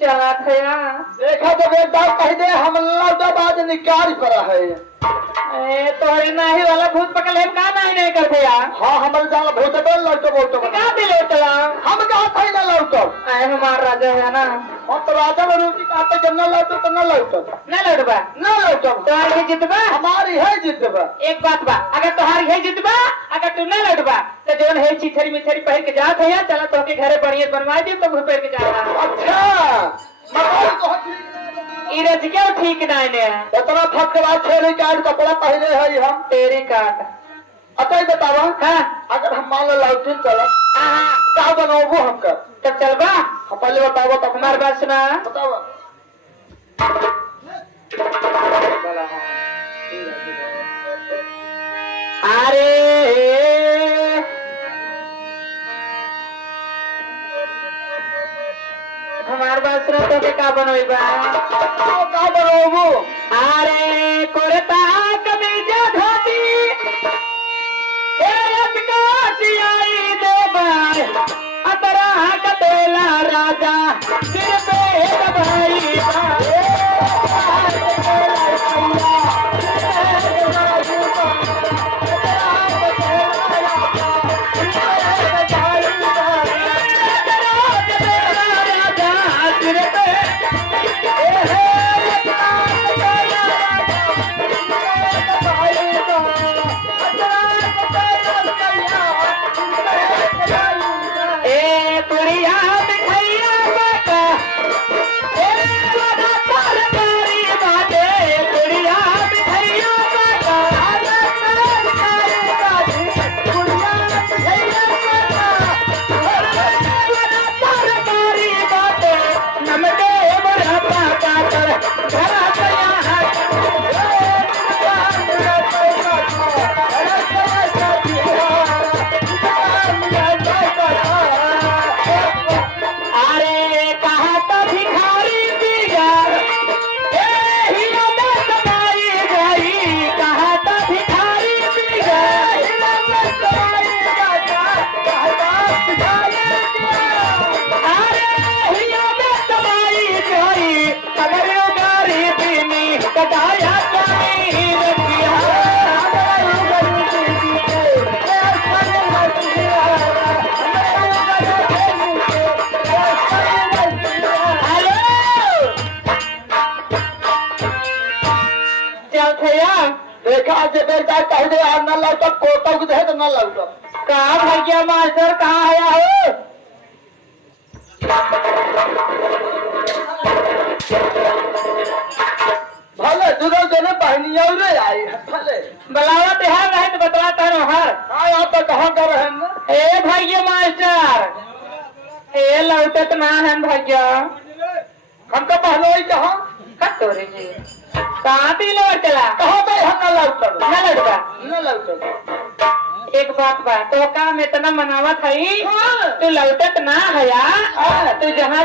देखा तो बेटा कह दे हम लौटाबाद निकाल करा है तोहरे नाही वाला भूत पकड़ ले का नहीं करते यार। हाँ हमर जाल भूत बेल लौटो बोलतो का भी लौटला हम का थई ना लौटो आए हमार राजा है ना। हम तो राजा बरूजी का पे जन्ना लौटो तो ना लौटो ना लौटबा ना लौटो तोहार जितबा हमारी है जितबा। एक बात बा अगर तोहार है जितबा अगर तू ना लौटबा तो जोन है चिथरी मिथरी पहन के जात है चला तो के घरे बढ़िया बनवा दी तो पहन के जाना। अच्छा मगर तो ई रज क्यों ठीक नहीं ने इतना थक के बाद छेरी काट कपड़ा पहने है हम तेरी काट अतः बतावा हां अगर हम मान लो लौटिन चला हां का बनोबो हमका तब चलबा हम पहले बताओ तो हमार बात सुना बताओ अरे हमार बात सुना तो के का बनोइबा का बनोबो अरे कुर्ता कमीज धोती ए अटका सियाई देबा अतरा कतेला राजा सिर पे दबाई देखा जे बेटा कह दे न लौटो कोटो के दे तो न लौटो कहा भैया मास्टर कहाँ आया हो भले दूसरे जने पहनी और आई भले बुलावा बिहार रहे तो बतलाता रहो हर हाँ आप तो कहाँ कर रहे हैं ए भैया मास्टर ए लौटत ना है भैया हम तो पहले ही कहाँ कटोरे जी कहाँ भी लौट चला कहाँ पे हम न लौटो न लौटबा न लौटो बात बा तो काम इतना मनावत हई हाँ। तू लौटत ना हया हाँ। तू जहाँ